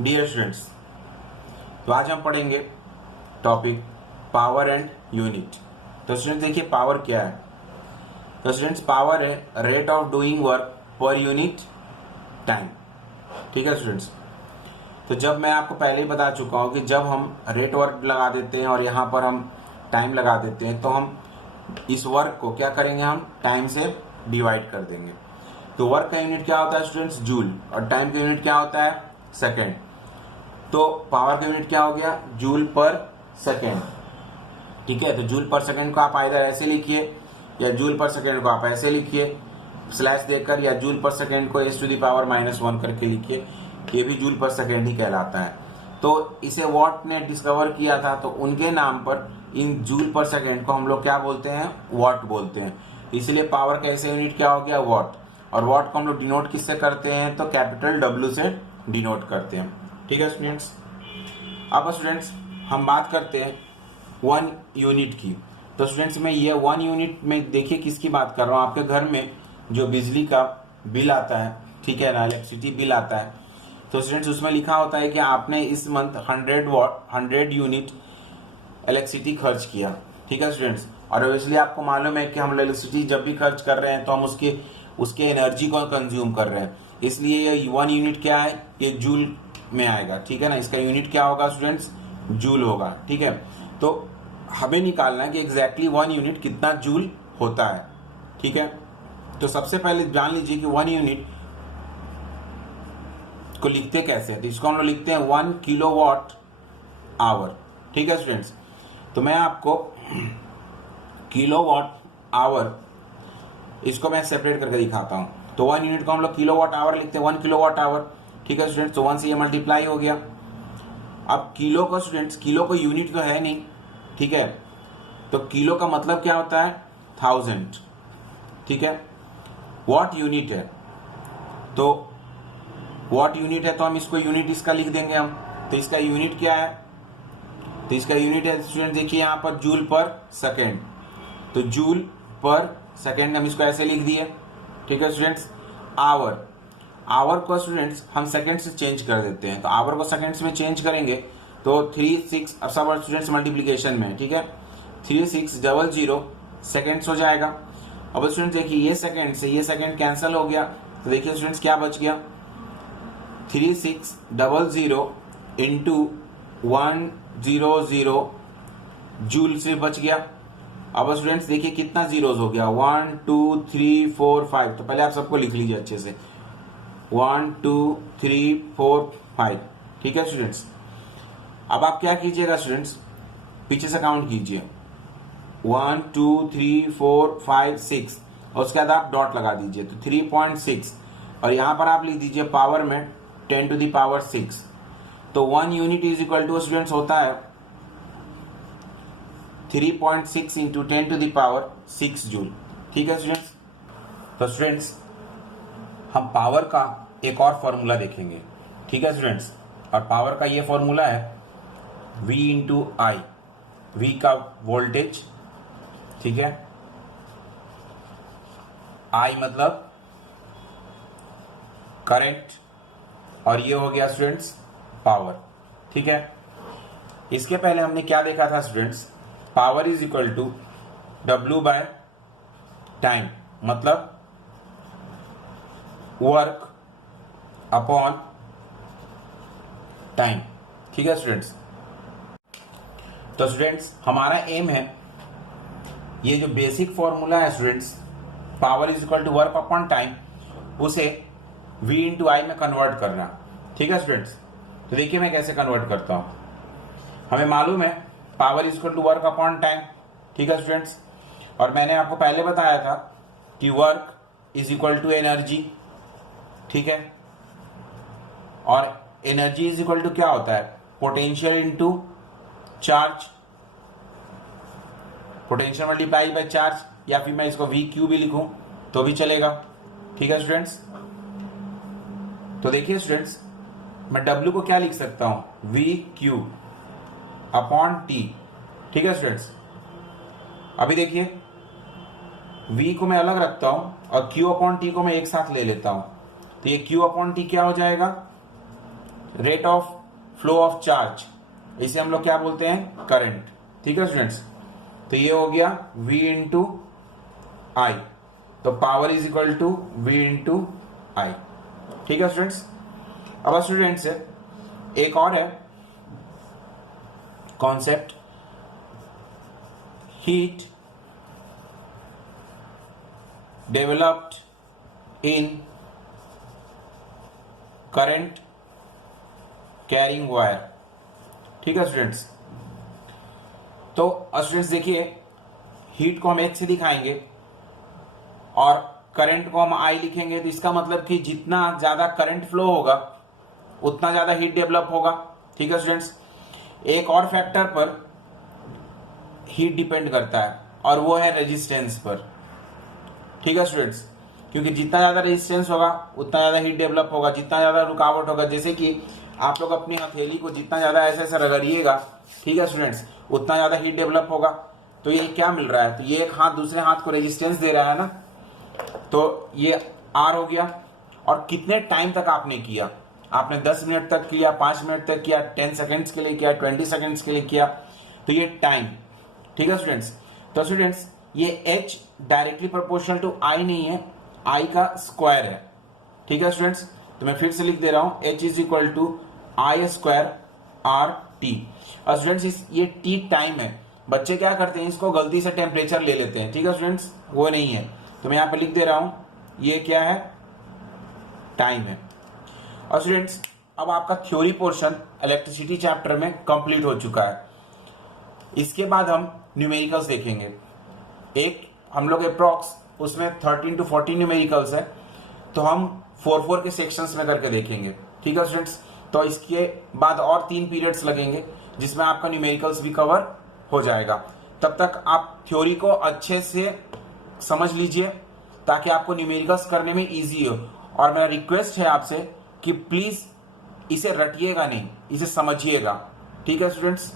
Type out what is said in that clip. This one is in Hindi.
डियर स्टूडेंट्स, तो आज हम पढ़ेंगे टॉपिक पावर एंड यूनिट। तो स्टूडेंट्स देखिए पावर क्या है। तो स्टूडेंट्स पावर है rate of doing work per unit time. ठीक है स्टूडेंट्स, तो जब मैं आपको पहले ही बता चुका हूँ कि जब हम रेट वर्क लगा देते हैं और यहाँ पर हम टाइम लगा देते हैं तो हम इस वर्क को क्या करेंगे, हम टाइम से डिवाइड कर देंगे। तो वर्क का यूनिट क्या होता है स्टूडेंट्स, जूल, और टाइम का यूनिट क्या होता है, सेकेंड। तो पावर का यूनिट क्या हो गया, जूल पर सेकेंड। ठीक है, तो जूल पर सेकेंड को आप आइदर ऐसे लिखिए या जूल पर सेकेंड को आप ऐसे लिखिए स्लैश देकर, या जूल पर सेकेंड को एस टू दी पावर -1 करके लिखिए। ये भी जूल पर सेकेंड ही कहलाता है। तो इसे वॉट ने डिस्कवर किया था, तो उनके नाम पर इन जूल पर सेकेंड को हम लोग क्या बोलते हैं, वॉट बोलते हैं। इसलिए पावर का ऐसे यूनिट क्या हो गया, वॉट। और वॉट को हम लोग डिनोट किससे करते हैं, तो कैपिटल W से डिनोट करते हैं। ठीक है स्टूडेंट्स, अब स्टूडेंट्स हम बात करते हैं 1 यूनिट की। तो स्टूडेंट्स में ये 1 यूनिट में देखिए किसकी बात कर रहा हूँ। आपके घर में जो बिजली का बिल आता है, ठीक है ना, इलेक्ट्रिसिटी बिल आता है, तो स्टूडेंट्स उसमें लिखा होता है कि आपने इस मंथ 100 यूनिट इलेक्ट्रिसिटी खर्च किया। ठीक है स्टूडेंट्स, और ऑब्वियसली आपको मालूम है कि हम इलेक्ट्रिसिटी जब भी खर्च कर रहे हैं तो हम उसके एनर्जी को कंज्यूम कर रहे हैं, इसलिए ये 1 यूनिट क्या है, ये जूल में आएगा। ठीक है ना, इसका यूनिट क्या होगा स्टूडेंट्स, जूल होगा। ठीक है, तो हमें निकालना है कि एग्जैक्टली 1 यूनिट कितना जूल होता है। ठीक है, तो सबसे पहले जान लीजिए कि 1 यूनिट को लिखते कैसे हैं। तो इसको हम लोग लिखते हैं 1 किलोवाट आवर। ठीक है स्टूडेंट्स, तो मैं आपको किलोवाट आवर इसको मैं सेपरेट करके दिखाता हूं। तो 1 यूनिट को हम लोग किलोवाट आवर लिखते हैं, 1 किलोवाट आवर। ठीक है स्टूडेंट्स, तो 1 से ये मल्टीप्लाई हो गया। अब किलो को स्टूडेंट्स, किलो को यूनिट तो है नहीं, ठीक है, तो किलो का मतलब क्या होता है, 1000। ठीक है, वॉट यूनिट है, तो वॉट यूनिट है तो हम इसको यूनिट इसका लिख देंगे हम। तो इसका यूनिट क्या है, तो इसका यूनिट है स्टूडेंट देखिए यहाँ पर जूल पर सेकेंड। तो जूल पर सेकेंड हम इसको ऐसे लिख दिए। ठीक है स्टूडेंट्स, आवर, आवर को स्टूडेंट्स हम सेकेंड से चेंज कर देते हैं। तो आवर को सेकेंड्स में चेंज करेंगे तो 36, अब सब स्टूडेंट्स मल्टीप्लीकेशन में, ठीक है, 3600 सेकेंड्स हो जाएगा। अब स्टूडेंट्स देखिए ये सेकेंड से ये सेकेंड कैंसिल हो गया, तो देखिए स्टूडेंट्स क्या बच गया, 3600 इंटू 100 जूल से बच गया। अब स्टूडेंट्स देखिए कितना जीरोस हो गया, 1 2 3 4 5। तो पहले आप सबको लिख लीजिए अच्छे से, 1 2 3 4 5। ठीक है स्टूडेंट्स, अब आप क्या कीजिएगा स्टूडेंट्स, पीछे से काउंट कीजिए, 1 2 3 4 5 6, और उसके बाद आप डॉट लगा दीजिए, तो 3.6, और यहां पर आप लिख दीजिए पावर में 10 टू द पावर 6। तो 1 unit is equal to students होता है 3.6 into 10 to the power 6 joule. ठीक है स्टूडेंट्स, तो स्टूडेंट्स हम पावर का एक और फॉर्मूला देखेंगे। ठीक है स्टूडेंट्स, और पावर का ये फॉर्मूला है V इंटू आई, V का वोल्टेज, ठीक है, I मतलब करंट, और ये हो गया स्टूडेंट्स पावर। ठीक है, इसके पहले हमने क्या देखा था students, power is equal to W by time, मतलब वर्क अपॉन टाइम। ठीक है स्टूडेंट्स, तो स्टूडेंट्स हमारा एम है ये जो बेसिक फॉर्मूला है students, power is equal to work upon time, उसे V इंटू आई में कन्वर्ट करना। ठीक है स्टूडेंट्स, तो देखिए मैं कैसे कन्वर्ट करता हूं। हमें मालूम है power is equal to work upon time. ठीक है स्टूडेंट्स, और मैंने आपको पहले बताया था कि work is equal to energy. ठीक है, और एनर्जी इज इक्वल टू क्या होता है, potential into charge, potential multiply by charge, या फिर मैं इसको VQ भी लिखूं तो भी चलेगा। ठीक है स्टूडेंट्स, तो देखिए स्टूडेंट्स मैं W को क्या लिख सकता हूं, VQ अपॉन T। ठीक है स्टूडेंट्स, अभी देखिए V को मैं अलग रखता हूं और Q अपॉन T को मैं एक साथ ले लेता हूं, तो ये Q अपॉन T क्या हो जाएगा, rate of flow of charge, इसे हम लोग क्या बोलते हैं, करंट। ठीक है स्टूडेंट्स, तो ये हो गया V इंटू आई, तो power is equal to V into I. ठीक है स्टूडेंट्स, अब स्टूडेंट्स एक और है concept, heat developed in current carrying wire. ठीक है स्टूडेंट्स, तो स्टूडेंट्स देखिए, हीट को हम H से दिखाएंगे और करंट को हम I लिखेंगे, तो इसका मतलब कि जितना ज्यादा करंट फ्लो होगा उतना ज्यादा हीट डेवलप होगा। ठीक है स्टूडेंट्स, एक और फैक्टर पर हीट डिपेंड करता है और वो है रेजिस्टेंस पर। ठीक है स्टूडेंट्स, क्योंकि जितना ज्यादा रेजिस्टेंस होगा उतना ज्यादा हीट डेवलप होगा, जितना ज्यादा रुकावट होगा, जैसे कि आप लोग अपनी हथेली को जितना ज्यादा ऐसे ऐसे रगड़िएगा, ठीक है स्टूडेंट्स, उतना ज्यादा हीट डेवलप होगा। तो ये क्या मिल रहा है, तो ये एक हाथ दूसरे हाथ को रेजिस्टेंस दे रहा है ना, तो ये R हो गया। और कितने टाइम तक आपने किया, आपने 10 मिनट तक किया, 5 मिनट तक किया, 10 सेकेंड्स के लिए किया, 20 सेकेंड्स के लिए किया, तो ये टाइम। ठीक है स्टूडेंट्स, तो स्टूडेंट्स ये H directly proportional to I नहीं है, I का स्क्वायर है। ठीक है स्टूडेंट्स, तो मैं फिर से लिख दे रहा हूं, H is equal to I square R T. और स्टूडेंट्स ये T टाइम है, बच्चे क्या करते हैं, इसको गलती से टेम्परेचर ले लेते हैं। ठीक है स्टूडेंट्स, वो नहीं है, तो मैं यहाँ पे लिख दे रहा हूं, ये क्या है, टाइम है। और स्टूडेंट्स अब आपका थ्योरी पोर्शन इलेक्ट्रिसिटी चैप्टर में कंप्लीट हो चुका है। इसके बाद हम न्यूमेरिकल्स देखेंगे। एक हम लोग अप्रॉक्स उसमें 13 to 14 न्यूमेरिकल्स है, तो हम 4 के सेक्शंस में करके देखेंगे। ठीक है स्टूडेंट्स, तो इसके बाद और 3 पीरियड्स लगेंगे जिसमें आपका न्यूमेरिकल्स भी कवर हो जाएगा। तब तक आप थ्योरी को अच्छे से समझ लीजिए ताकि आपको न्यूमेरिकल्स करने में इजी हो। और मेरा रिक्वेस्ट है आपसे कि प्लीज इसे रटिएगा नहीं, इसे समझिएगा। ठीक है स्टूडेंट्स।